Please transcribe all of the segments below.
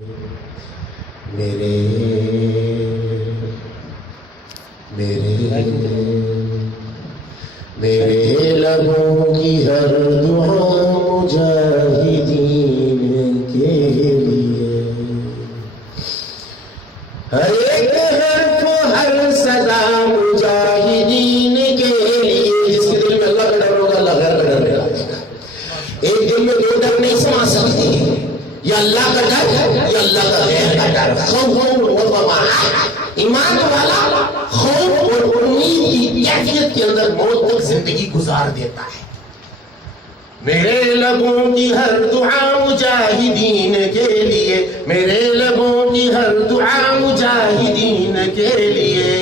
میرے لبوں کی ہر دعا مجاہدین کے لیے، ہر ایک حرف ہر صدا مجاہدین کے لیے۔ جس کے دل میں اللہ کا ڈر ہوگا، اللہ غیر کا ڈر لے گا۔ ایک دل میں دو ڈر نہیں سما سکتی، یا اللہ کا ڈر یا اللہ کا غیر کا ڈر۔ خوف و طمع، ایمان والا خوف اور امید کی کیفیت کے اندر موت تک زندگی گزار دیتا ہے۔ میرے لبوں کی ہر دعا مجاہدین کے لیے، میرے لبوں کی ہر دعا مجاہدین کے لیے،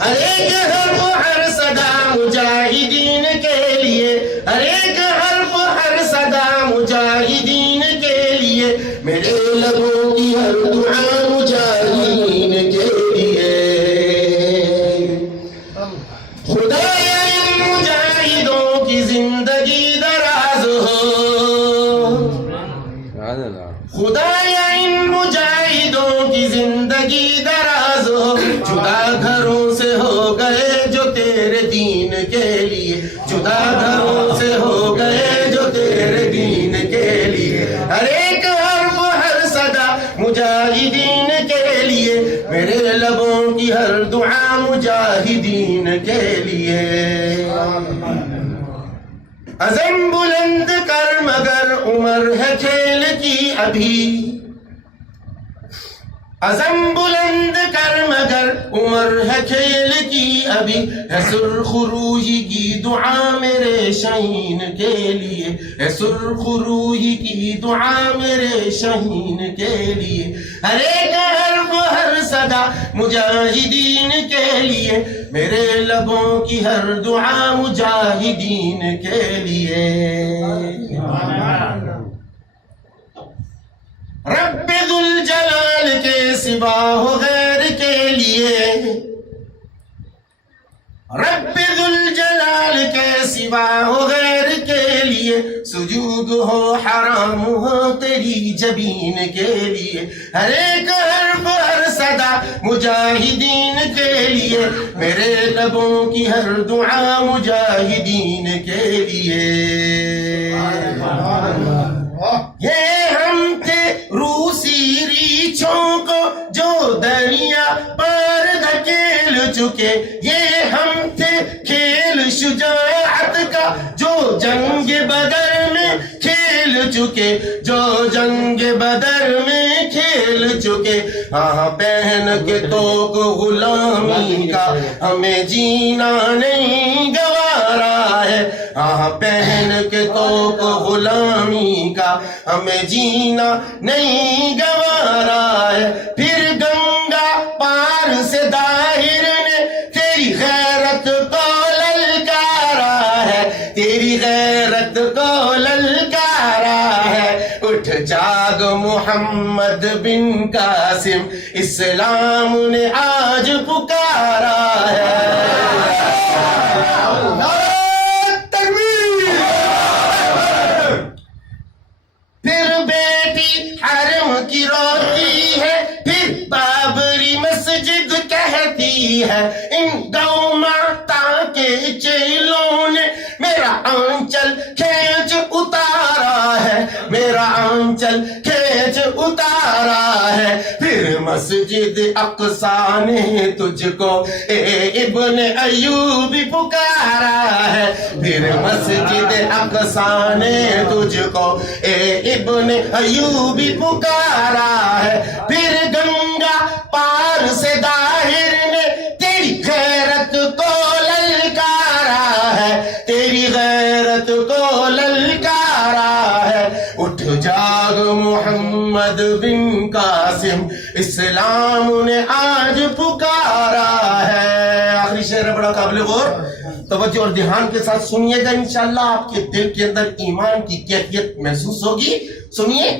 ہر ایک حرف ہر صدا مجاہدین کے لیے، ہر ایک حرف ہر صدا مجاہدین کے لیے، میرے لبوں کی ہر دعا مجاہدین کے لیے۔ خدایا ان مجاہدوں کی زندگی دراز ہو، خدایا ان مجاہدوں کی زندگی دراز ہو، جدا گھروں سے ہو گئے جو تیرے دین کے لیے، جدا گھروں سے ہو گئے جو تیرے دین کے لیے، ہر ایک حرف ہر صدا مجاہدین کے لیے، میرے لبوں کی ہر دعا مجاہدین کے لیے۔ عزم بلند کر مگر عمر ہے کھیل کی ابھی، عزم بلند کر مگر عمر ہے کھیل کی ابھی، ہے سرخ روحی کی دعا میرے شہین کے لیے، ہے سرخ روحی کی دعا میرے شہین کے لیے، ہر ایک حرف ہر صدا مجاہدین کے لیے، میرے لبوں کی ہر دعا مجاہدین کے لیے۔ رب ذوالجلال کے سوا ہو غیر کے لیے، رب ذوالجلال کے سوا ہو غیر کے لیے، سجود ہو حرام ہو تیری جبین کے لیے، ہر ایک حرف ہر صدا مجاہدین کے لیے، میرے لبوں کی ہر دعا مجاہدین کے لیے۔ یہ ہم تھے روسی ریچھوں کو جو دریا پار دھکیل چکے، یہ ہم تھے کھیل شجاعت کا جو جنگ بدر میں کھیل چکے، جو جنگ بدر میں کھیل چکے، ہاں پہن کے توق غلامی کا ہمیں جینا نہیں گوارا ہے، ہاں پہن کے توق غلامی کا ہمیں جینا نہیں گوارا ہے۔ پھر گنگا پار سے داہر نے تیری غیرت کو للکارا ہے، تیری غیرت کو للکارا ہے، اٹھ جاگ محمد بن قاسم، اسلام نے آج پکارا ہے۔ پھر بیٹی حرم کی روتی ہے، پھر بابری مسجد کہتی ہے، ان گو ماتا کے چیلوں نے میرا آنچل کھینچ اتارا ہے، میرا آنچل کھینچ اتارا ہے۔ پھر مسجد اقصیٰ نے تجھ کو اے ابن ایوب پکارا ہے، پھر مسجد اقصیٰ نے تجھ کو اے ابن ایوب پکارا ہے۔ پھر گنگا پار سے داہر نے تیری غیرت کو للکارا ہے، تیری غیرت کو للکارا ہے، اٹھ جاگ محمد بن قاسم، اسلام نے آج پکارا ہے۔ آخری شعر ہے بڑا قابل غور، توجہ اور دھیان کے ساتھ سنیے گا، انشاءاللہ آپ کے دل کے اندر ایمان کی کیفیت محسوس ہوگی۔ سنیے۔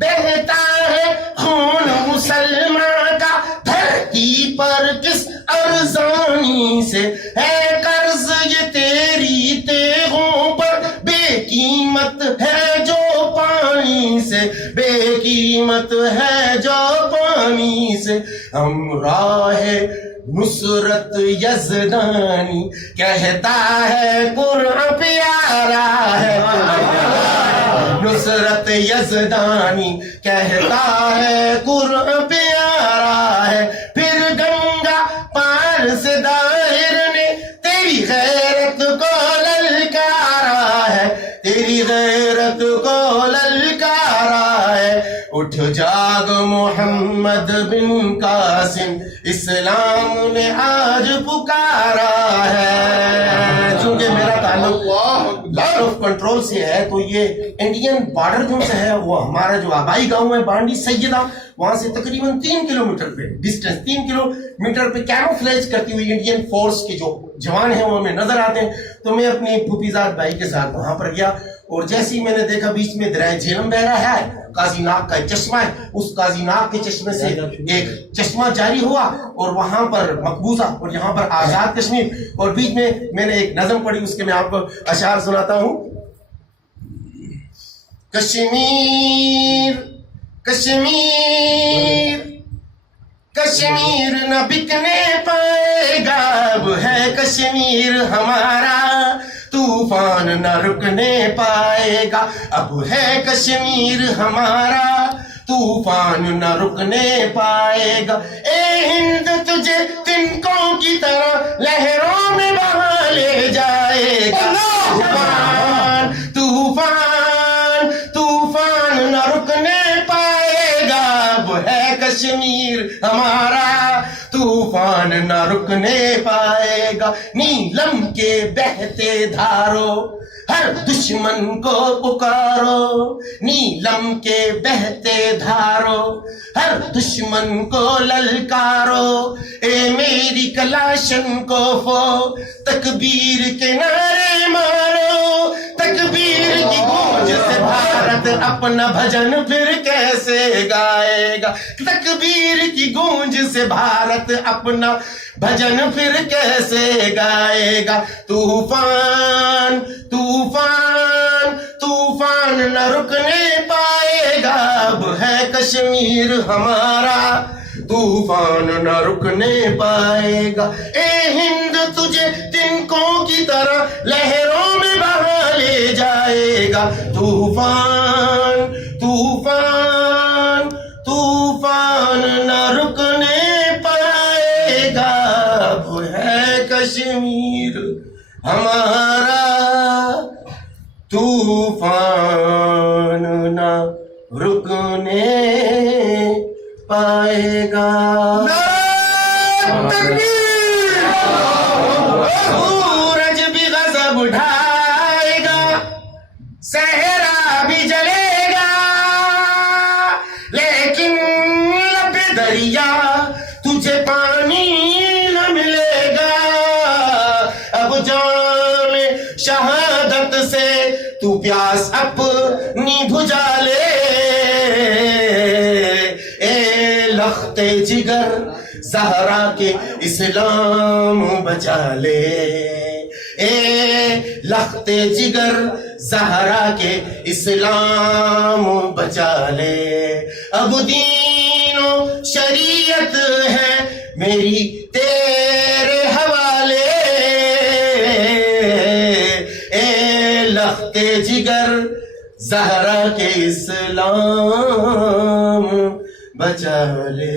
بہتا ہے خون مسلمان کا دھرتی پر کس ارزانی سے، ہے قرض یہ تیری تیغوں پر بے قیمت ہے جو پانی سے، بے قیمت رحمت ہے جو پانی سے، ہم راہ نصرت یزدانی، کہتا ہے قرآن پیارا ہے، نصرت یزدانی کہتا ہے قرآن پیارا ہے، پھر گنگا پار سے داہر نے تیری غیرت کو للکارا ہے، تیری غیرت کو للکارا ہے، اٹھ جاگ محمد بن قاسم، اسلام نے آج پکارا ہے۔ چونکہ میرا تعلق لاٹ آف کنٹرول سے ہے تو یہ انڈین بارڈر جو سے ہے وہ ہمارا جو آبائی گاؤں ہے بانڈی سیدہ، وہاں سے تقریباً 3 کلومیٹر پہ ڈسٹینس، 3 کلومیٹر پہ کیموفلیج کرتی ہوئی انڈین فورس کے جو جوان ہیں وہ ہمیں نظر آتے ہیں۔ تو میں اپنی پھوپھیزاد بھائی کے ساتھ وہاں پر گیا اور جیسے ہی میں نے دیکھا بیچ میں دریا جہلم بہ رہا ہے، قاضی ناگ کا ایک چشمہ ہے، اس قاضی ناگ کے چشمے سے ایک چشمہ جاری ہوا اور وہاں پر مقبوضہ اور یہاں پر آزاد کشمیر، اور بیچ میں نے ایک نظم پڑھی، اس کے میں آپ کو اشعار سناتا ہوں۔ کشمیر کشمیر کشمیر نہ بکنے پائے گا، اب ہے کشمیر ہمارا، طوفان نہ رکنے پائے گا، اب ہے کشمیر ہمارا، طوفان نہ رکنے پائے گا، اے ہند تجھے تنکوں کی طرح لہروں میں بہا لے جائے گا، طوفان طوفان طوفان نہ رکنے پائے گا، اب ہے کشمیر ہمارا، طوفان نہ رکنے پائے گا، نیلم کے بہتے دھارو ہر دشمن کو پکارو، نیلم کے بہتے دھارو ہر دشمن کو للکارو، اے میری کلاشن کو فو تکبیر کے نعرے مارو، تکبیر کی گونج سے بھارت اپنا بھجن پھر کیسے گائے گا، تکبیر کی گونج سے بھارت اپنا بھجن پھر کیسے گائے گا، طوفان طوفان طوفان نہ رکنے پائے گا، اب ہے کشمیر ہمارا، طوفان نہ رکنے پائے گا، اے ہند تجھے تنکوں کی طرح لہروں میں بہا لے جائے گا، طوفان طوفان طوفان نہ رکنے پائے گا، اب ہے کشمیر ہمارا، طوفان نہ رکنے پائے گا۔ سورج بھی غضب اٹھائے گا، صحرا بھی جلے گا، لیکن لب دریا تجھے پانی نہ ملے گا، اب جام شہادت سے تو پیاس اپنی بجھا لے، اے لخت جگر زہرا کے اسلام بچا لے، اے لخت جگر زہرا کے اسلام بچا لے، اب دین و شریعت ہے میری تیرے حوالے، اے لخت جگر زہرا کے اسلام بچا لے۔